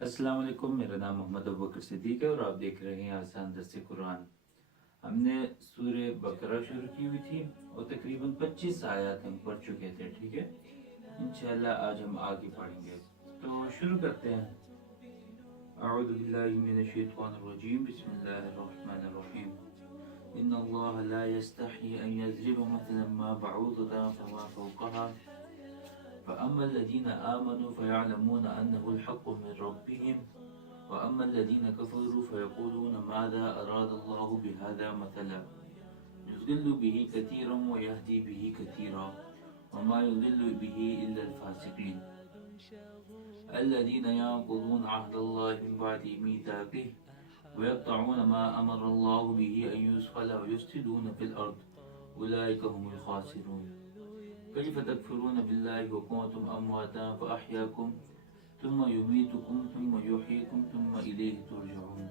अस्सलाम वालेकुम। मेरा नाम मोहम्मद अबू बकर सिद्दीक है और आप देख रहे हैं आसान दर्स कुरान। हमने सूरह बकरा शुरू की हुई थी और तकरीबन 25 आयत हम पढ़ चुके थे। ठीक है, इंशाल्लाह आज हम आगे पढ़ेंगे, तो शुरू करते हैं। अऊज़ु बिल्लाहि मिनश शैतानिर रजीम, बिस्मिल्लाहिर रहमानिर रहीम। इन्नल्लाहा ला यस्तही अन यज़रिबा मसलन मा बऊदतन फमा फौक़हा फ़अम्मा अल्लज़ीना आमनू फ़यअलमून अन्नहुल हक़्क़ु मिन रब्बिहिम वअम्मा अल्लज़ीना कफ़रू फ़यक़ूलून माज़ा अरादल्लाहु बिहाज़ा मसला युज़िल्लु बिही कसीरन व यहदी बिही कसीरा वमा युज़िल्लु बिही इल्लल फ़ासिक़ीन الذين ينقضون عهد الله من بعد ميثاقه ويقطعون ما أمر الله به أن يوصل ويفسدون في الأرض أولئك هم الخاسرون كيف تكفرون بالله وكنتم أمواتا فأحياكم ثم يميتكم ثم يحييكم ثم إليه ترجعون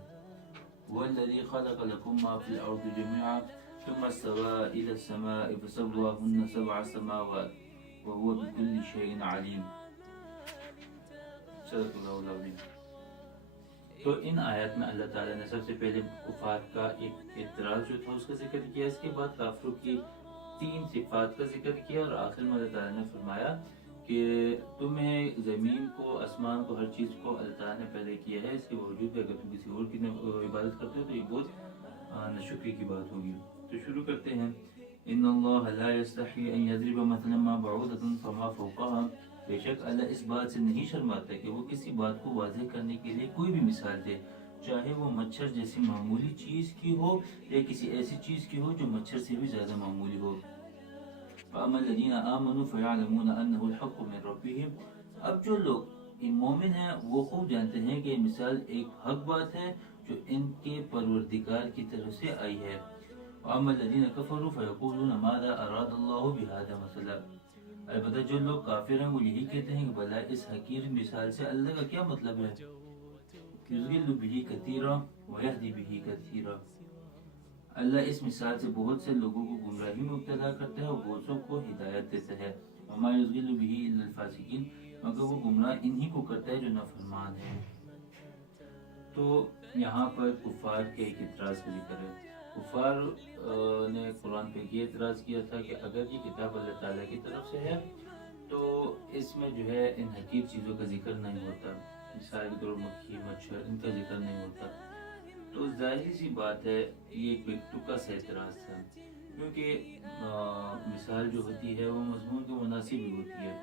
هو الذي خلق لكم ما في الأرض جميعا ثم استوى إلى السماء فسواهن سبع سماوات وهو بكل شيء عليم. तो इन आयत में अल्लाह ताला ने सबसे पहले कुफार का एक इतराज जो था उसका जिक्र किया, इसके बाद काफिरों की 3 सिफात का जिक्र किया और आखिर में अल्लाह ताला ने फरमाया कि तुम्हें ज़मीन को, आसमान को, हर चीज़ को अल्लाह ताला ने पैदा किया है, इसके बावजूद भी अगर तुम किसी और की इबादत करते हो तो ये बहुत नाशुक्री की बात होगी। तो शुरू करते हैं। इन्नल्लाहा ला यस्तही अन यज़रिबा मसलन मा बऊदतन फमा फौक़हा, बेशक अल्लाह इस बात से नहीं शर्माता कि वो किसी बात को वाज़ेह करने के लिए कोई भी मिसाल दे, चाहे वो मच्छर जैसी मामूली चीज़ की हो या किसी ऐसी चीज़ की हो जो मच्छर से भी ज़्यादा मामूली हो। फ़अम्मा अल्लज़ीना आमनू फ़यअलमून अन्नहुल हक़्क़ु मिन रब्बिहिम, अब जो लोग मोमिन हैं वो खूब जानते हैं कि मिसाल एक हक बात है जो इनके परवरदिगार की तरफ से आई है। वअम्मा अल्लज़ीना कफ़रू फ़यक़ूलून माज़ा अरादल्लाहु बिहाज़ा मसला, अलबत्ता जो लोग काफिर हैं वो यही कहते हैं कि भला इस हकीर मिसाल से अल्लाह का क्या मतलब है। युज़िल्लु बिही कसीरा व यहदी बिही कसीरा, अल्लाह इस मिसाल से बहुत से लोगों को गुमराही में मुब्तला करता है और बहुतों को हिदायत देता है। वमा युज़िल्लु बिही इल्लल फ़ासिक़ीन, मगर वो गुमराह इन्हीं को करता है जो नाफरमान है। तो यहाँ पर कुफार के एक इतराज़ का जिक्र है। कुफार ने कुरान पे ये इतराज़ किया था कि अगर ये किताब अल्लाह ताला की तरफ से है तो इसमें जो है इन हकीर चीज़ों का जिक्र नहीं होता, मिसाल के तौर मक्खी, मच्छर, इनका जिक्र नहीं होता। तो जाहिर सी बात है ये एक बेतुका सा एतराज़ था, क्योंकि मिसाल जो होती है वो मज़मून के मुनासिब ही होती है।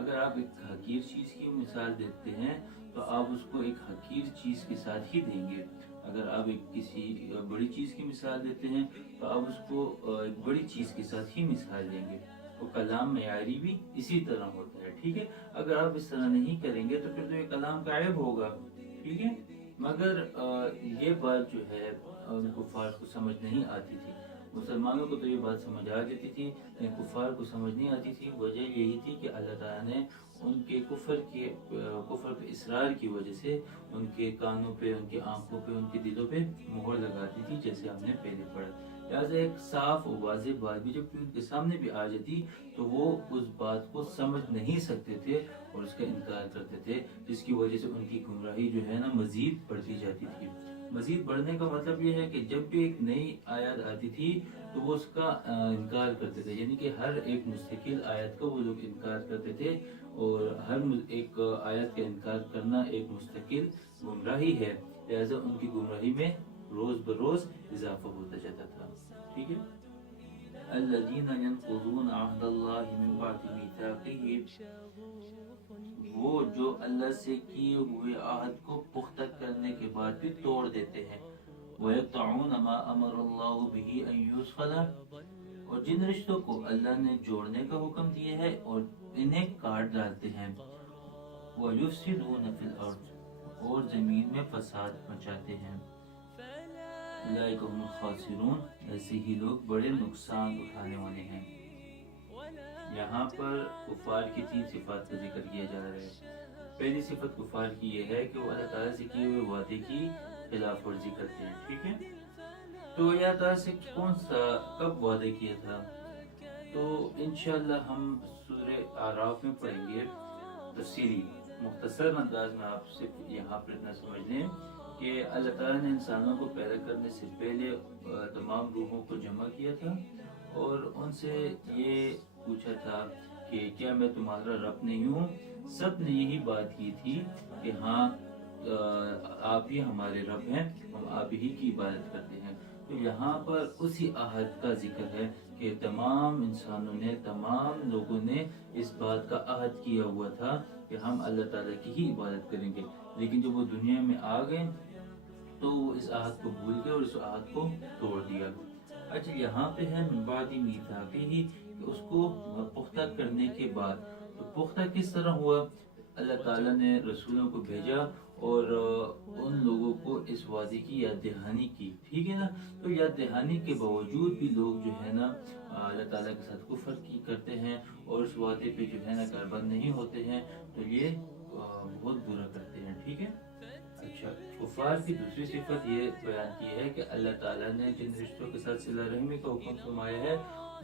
अगर आप एक हकीर चीज़ की मिसाल देते हैं तो आप उसको एक हकीर चीज़ के साथ ही देंगे। अगर आप एक किसी बड़ी चीज़ की मिसाल देते हैं तो आप उसको एक बड़ी चीज़ के साथ ही मिसाल देंगे। तो कलाम मेयारी भी इसी तरह होता है। ठीक है, अगर आप इस तरह नहीं करेंगे तो फिर तो ये कलाम का ऐब होगा। ठीक है, मगर ये बात जो है कुफार को समझ नहीं आती थी। मुसलमानों को तो ये बात समझ आ जाती थी, लेकिन कुफार को समझ नहीं आती थी। वजह यही थी कि अल्लाह ताला ने उनके कुफर पे इसरार की वजह से उनके कानों पे, उनकी आंखों पे, उनके दिलों पे मोहर लगाती थी, जैसे हमने पहले पढ़ा। लिहाजा एक साफ और वाज़ेह बात भी जब उनके सामने भी आ जाती तो वो उस बात को समझ नहीं सकते थे और उसका इनकार करते थे, जिसकी वजह से उनकी गुमराही जो है ना मज़ीद बढ़ती जाती थी। मज़ीद बढ़ने का मतलब ये है कि जब भी एक नई आयत आती थी तो वो उसका इनकार करते थे, यानी कि हर एक मुस्तकिल आयत का वो लोग इनकार करते थे और हर एक आयत का इनकार करना एक मुस्तकिल गुमराही है। लिहाजा उनकी गुमराही में रोज़ बरोज़ इजाफा होता जाता था। ठीक है, अल्लज़ीना यनक़ुज़ून अहदल्लाहि मिन बअदि मीसाक़िही, वो जो अल्लाह से किए हुए आहद को पुख्ता करने के बाद भी तोड़ देते हैं। वयक़तऊन मा अमरल्लाहु बिही अन युस्फ़ला, और जिन रिश्तों को अल्लाह ने जोड़ने का हुक्म दिया है और इन्हें काट डालते हैं। वयुफ़सिदून फ़िल अर्ज़, और ज़मीन में फसाद मचाते हैं। उलाइका हुमुल ख़ासिरून, ऐसे ही लोग बड़े नुकसान उठाने वाले हैं। यहाँ पर कुफार की 3 सिफात का जिक्र किया जा रहा है। पहली सिफत कुफार की यह है कि वो अल्लाह ताला से किए हुए वादे की खिलाफ वर्जी करते हैं। ठीक है, तो अल्लाह ताला से कौन सा कब वादा किया था? तो इंशाअल्लाह हम सूरह आराफ में पढ़ेंगे तफसीली مختصر انداز میں آپ سے یہاں پر اتنا سمجھ لیں کہ اللہ تعالیٰ نے انسانوں کو پیدا کرنے سے پہلے تمام روحوں کو جمع کیا تھا اور ان سے یہ پوچھا تھا کہ کیا میں تمہارا رب نہیں ہوں؟ سب نے یہی بات کی تھی کہ ہاں آپ ہی ہمارے رب ہیں، ہم آپ ہی کی عبادت کرتے ہیں۔ تو یہاں پر اسی عہد کا ذکر ہے کہ تمام انسانوں نے، تمام لوگوں نے اس بات کا عہد کیا ہوا تھا کہ ہم اللہ تعالیٰ کی ہی عبادت کریں گے، لیکن جب وہ دنیا میں آ گئے تو وہ اس عہد کو بھول گئے اور اس عہد کو توڑ دیا۔ اچھا، یہاں پہ ہے من بعد میثاقہ ہی، کہ اس کو پختہ کرنے کے بعد۔ تو پختہ کس طرح ہوا؟ اللہ تعالیٰ نے رسولوں کو بھیجا اور ان لوگوں کو اس وعدے کی یاد دہانی کی، ٹھیک ہے نا۔ تو یاد دہانی کے باوجود بھی لوگ جو ہے نا اللہ تعالیٰ کے ساتھ کفر کرتے ہیں اور اس وعدے پہ جو ہے نا کاربند نہیں ہوتے ہیں، تو یہ بہت برا کرتے ہیں، ٹھیک ہے۔ اچھا، کفار کی دوسری صفت یہ بیان کی ہے کہ اللہ تعالیٰ نے جن رشتوں کے ساتھ صلہ رحمی کا حکم فرمایا ہے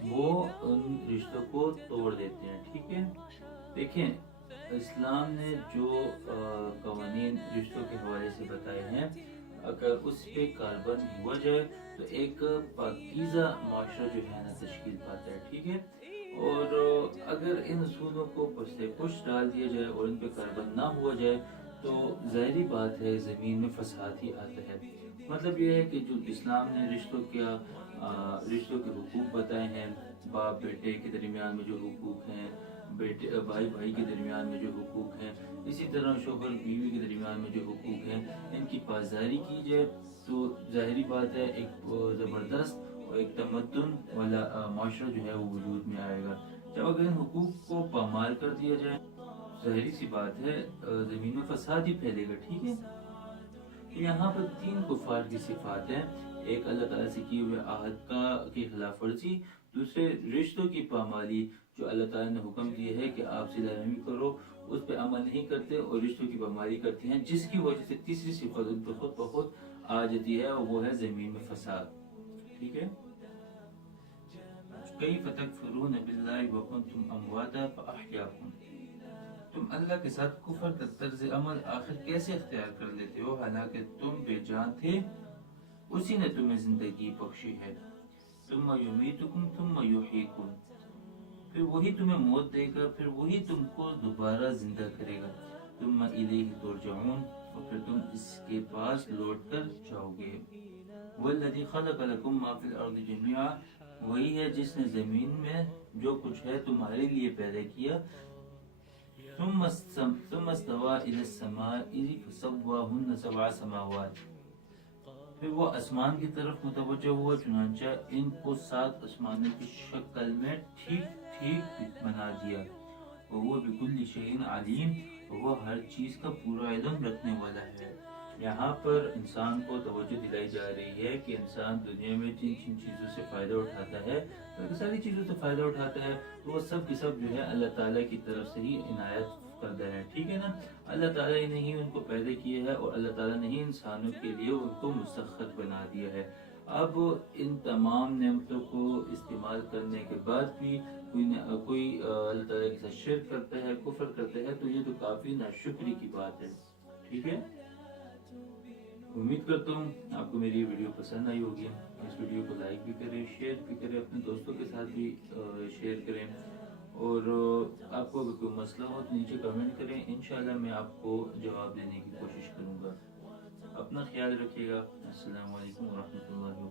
وہ ان رشتوں کو توڑ دیتے ہیں، ٹھیک ہے۔ دیکھیں، اسلام نے جو قوانین رشتوں کے حوالے سے بتائے ہیں، اگر اس پہ کاربند ہوا جائے تو ایک پاکیزہ معاشرہ جو ہے نا تشکیل پاتا ہے، ٹھیک ہے۔ اور اگر ان اصولوں کو پشتے پش ڈال دیا جائے اور ان پہ کاربند نہ ہوا جائے تو ظاہری بات ہے زمین میں فساد ہی آتا ہے۔ مطلب یہ ہے کہ جو اسلام نے رشتوں کے حقوق بتائے ہیں، باپ بیٹے کے درمیان میں جو حقوق ہیں، بھائی بھائی کے درمیان میں جو حقوق ہیں، اسی طرح شوہر بیوی کے درمیان میں جو حقوق ہیں، ان کی پاسداری کی جائے تو ظاہری بات ہے ایک زبردست اور ایک تمدن والا معاشرہ جو ہے وہ وجود میں آئے گا۔ جب اگر ان حقوق کو پامال کر دیا جائے، ظاہری سی بات ہے زمین میں فساد ہی پھیلے گا، ٹھیک ہے۔ یہاں پر 3 کفار کی صفات ہیں: ایک اللہ تعالیٰ سے کیے ہوئے عہد کی خلاف ورزی، دوسرے رشتوں کی پامالی، جو اللہ تعالیٰ نے حکم دیا ہے کہ آپ صلہ رحمی کرو، اس پہ عمل نہیں کرتے اور رشتوں کی پامالی کرتے ہیں، جس کی وجہ سے تیسری صفت ان پر خود بخود آ جاتی ہے اور وہ ہے زمین میں فساد، ٹھیک ہے۔ کیف تکفرون باللہ وکنتم امواتا فاحیاکم، تم اللہ کے ساتھ کفر کا طرز عمل آخر کیسے اختیار کر لیتے ہو حالانکہ تم بے جان تھے، اسی نے تمہیں زندگی بخشی ہے۔ ثم یمیتکم ثم یحییکم، پھر وہی تمہیں موت دے گا، پھر وہی تم کو دوبارہ زندہ کرے گا۔ ثم الیہ ترجعون، اور پھر تم اس کے پاس لوٹ کر جاؤ گے۔ والذی خلق لکم ما فی الارض جميعا، وہی ہے جس نے زمین میں جو کچھ ہے تمہارے لیے پیدا کیا۔ ثم استوى الى السماء فسواهن 7 سماوات، پھر وہ آسمان کی طرف متوجہ ہوا، چنانچہ ان کو 7 آسمانوں کی شکل میں ٹھیک ٹھیک بنا دیا۔ وهو بكل شيء علیم، وہ ہر چیز کا پورا علم رکھنے والا ہے۔ یہاں پر انسان کو توجہ دلائی جا رہی ہے کہ انسان دنیا میں جن چیزوں سے فائدہ اٹھاتا ہے، ساری چیزوں سے فائدہ اٹھاتا ہے، تو وہ سب کی سب جو ہے اللہ تعالیٰ کی طرف سے ہی عنایت کردہ ہے، ٹھیک ہے نا۔ اللہ تعالیٰ نے ہی ان کو پیدا کیا ہے اور اللہ تعالیٰ نے ہی انسانوں کے لیے ان کو مسخر بنا دیا ہے۔ اب ان تمام نعمتوں کو استعمال کرنے کے بعد بھی کوئی اللہ تعالیٰ کے ساتھ شرک کرتا ہے، کفر کرتا ہے، تو یہ تو کافی ناشکری کی بات ہے، ٹھیک ہے۔ امید کرتا ہوں آپ کو میری ویڈیو پسند آئی ہوگی۔ اس ویڈیو کو لائک بھی کریں، شیئر بھی کریں، اپنے دوستوں کے ساتھ بھی شیئر کریں، اور آپ کو اگر کوئی مسئلہ ہو تو نیچے کمنٹ کریں، انشاءاللہ میں آپ کو جواب دینے کی کوشش کروں گا۔ اپنا خیال رکھیے گا۔ السلام علیکم ورحمۃ اللہ وبرکاتہ۔